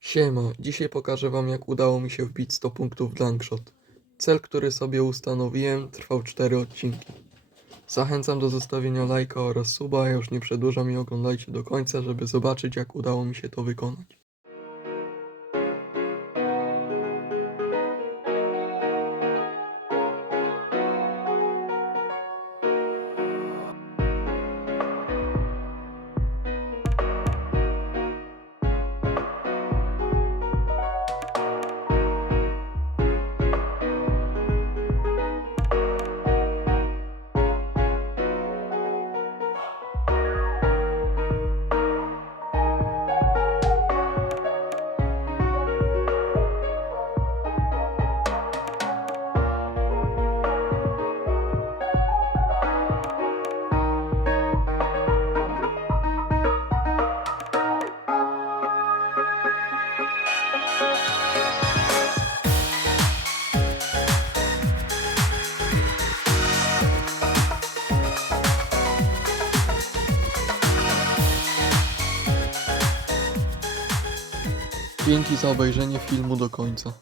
Siema, dzisiaj pokażę wam jak udało mi się wbić 100 punktów w Langshot. Cel, który sobie ustanowiłem, trwał 4 odcinki. Zachęcam do zostawienia lajka oraz suba, ja już nie przedłużam i oglądajcie do końca, żeby zobaczyć jak udało mi się to wykonać. Dzięki za obejrzenie filmu do końca.